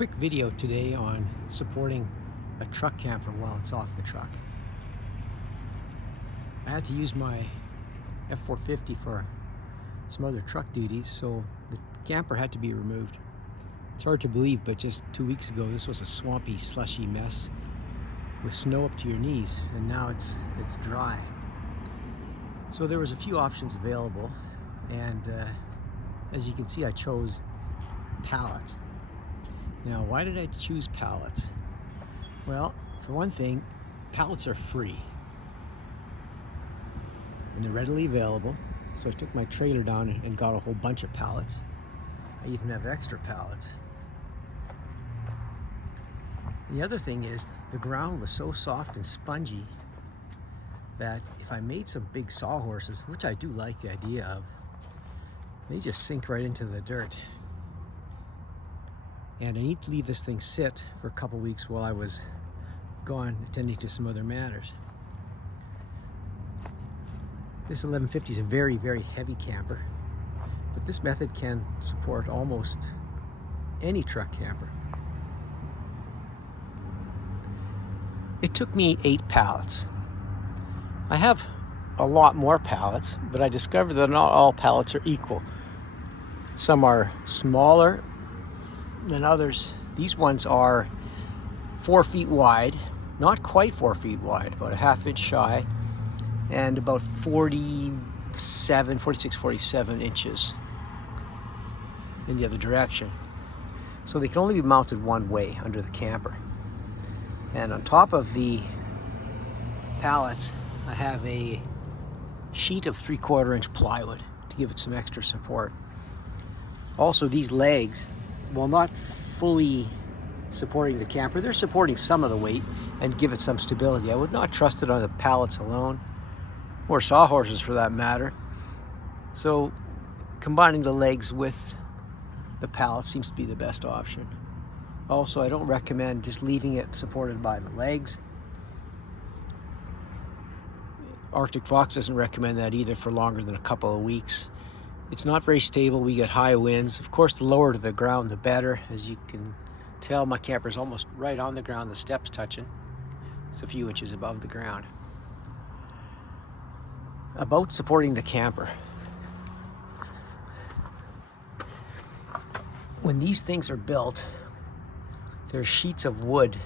quick video today on supporting a truck camper while it's off the truck. I had to use my F450 for some other truck duties, so the camper had to be removed. It's hard to believe, but just 2 weeks ago this was a swampy, slushy mess with snow up to your knees, and now it's dry. So there was a few options available, and as you can see, I chose pallets. Now, why did I choose pallets? Well, for one thing, pallets are free and they're readily available. So I took my trailer down and got a whole bunch of pallets. I even have extra pallets. And the other thing is, the ground was so soft and spongy that if I made some big sawhorses, which I do like the idea of, they just sink right into the dirt. And I need to leave this thing sit for a couple weeks while I was gone attending to some other matters. This 1150 is a very, very heavy camper, but this method can support almost any truck camper. It took me 8 pallets. I have a lot more pallets, but I discovered that not all pallets are equal. Some are smaller than others. These ones are 4 feet wide, not quite 4 feet wide, about a half inch shy, and about 47 inches in the other direction. So they can only be mounted one way under the camper. And on top of the pallets, I have a sheet of 3/4 inch plywood to give it some extra support. Also, these legs, while not fully supporting the camper, they're supporting some of the weight and give it some stability. I would not trust it on the pallets alone, or sawhorses for that matter. So combining the legs with the pallets seems to be the best option. Also, I don't recommend just leaving it supported by the legs. Arctic Fox doesn't recommend that either for longer than a couple of weeks. It's not very stable. We get high winds. Of course, the lower to the ground, the better. As you can tell, my camper is almost right on the ground. The steps touching. It's a few inches above the ground. About supporting the camper. When these things are built, there's sheets of wood,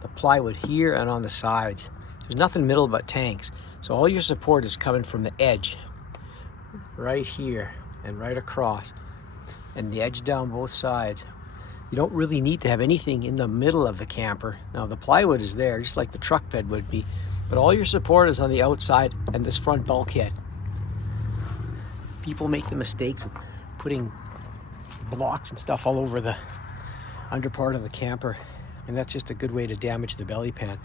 the plywood here and on the sides. There's nothing in the middle but tanks. So all your support is coming from the edge, right here and right across, and the edge down both sides. You don't really need to have anything in the middle of the camper. Now, the plywood is there just like the truck bed would be, but all your support is on the outside and this front bulkhead. People make the mistakes of putting blocks and stuff all over the under part of the camper, and that's just a good way to damage the belly pan.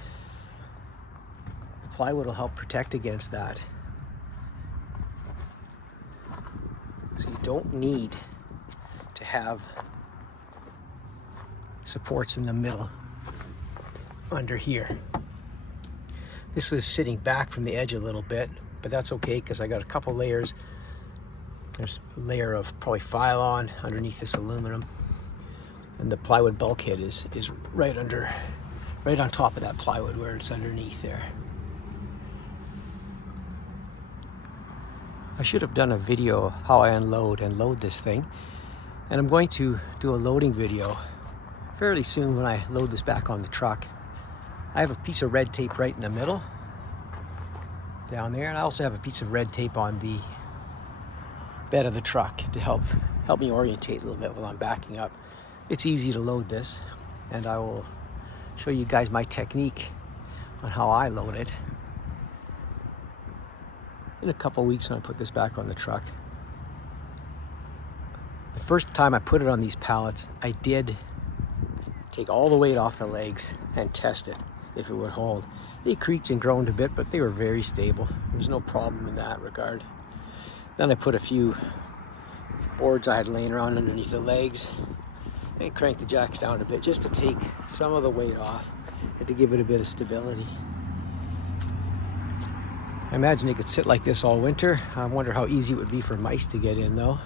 The plywood will help protect against that. So you don't need to have supports in the middle under here. This is sitting back from the edge a little bit, but that's okay because I got a couple layers. There's a layer of probably Phylon underneath this aluminum, and the plywood bulkhead is right on top of that plywood where it's underneath there. I should have done a video of how I unload and load this thing, and I'm going to do a loading video fairly soon when I load this back on the truck. I have a piece of red tape right in the middle down there, and I also have a piece of red tape on the bed of the truck to help me orientate a little bit while I'm backing up. It's easy to load this, and I will show you guys my technique on how I load it in a couple weeks when I put this back on the truck. The first time I put it on these pallets, I did take all the weight off the legs and test it if it would hold. They creaked and groaned a bit, but they were very stable. There was no problem in that regard. Then I put a few boards I had laying around underneath the legs and cranked the jacks down a bit just to take some of the weight off and to give it a bit of stability. I imagine it could sit like this all winter. I wonder how easy it would be for mice to get in though.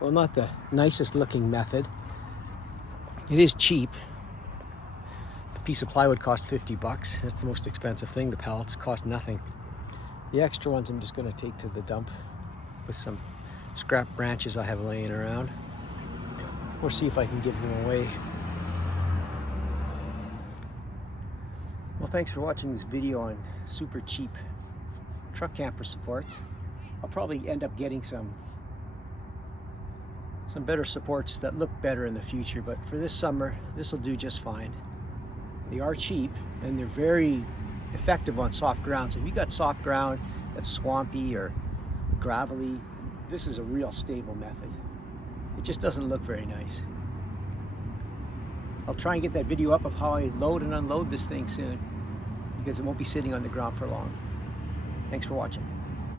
Well, not the nicest looking method. It is cheap. The piece of plywood cost 50 bucks. That's the most expensive thing. The pallets cost nothing. The extra ones I'm just going to take to the dump with some scrap branches I have laying around, or see if I can give them away. Well, thanks for watching this video on super cheap truck camper supports. I'll probably end up getting some better supports that look better in the future, but for this summer, this will do just fine. They are cheap and they're very effective on soft ground. So if you got soft ground that's swampy or gravelly, this is a real stable method. It just doesn't look very nice. I'll try and get that video up of how I load and unload this thing soon, because it won't be sitting on the ground for long. Thanks for watching.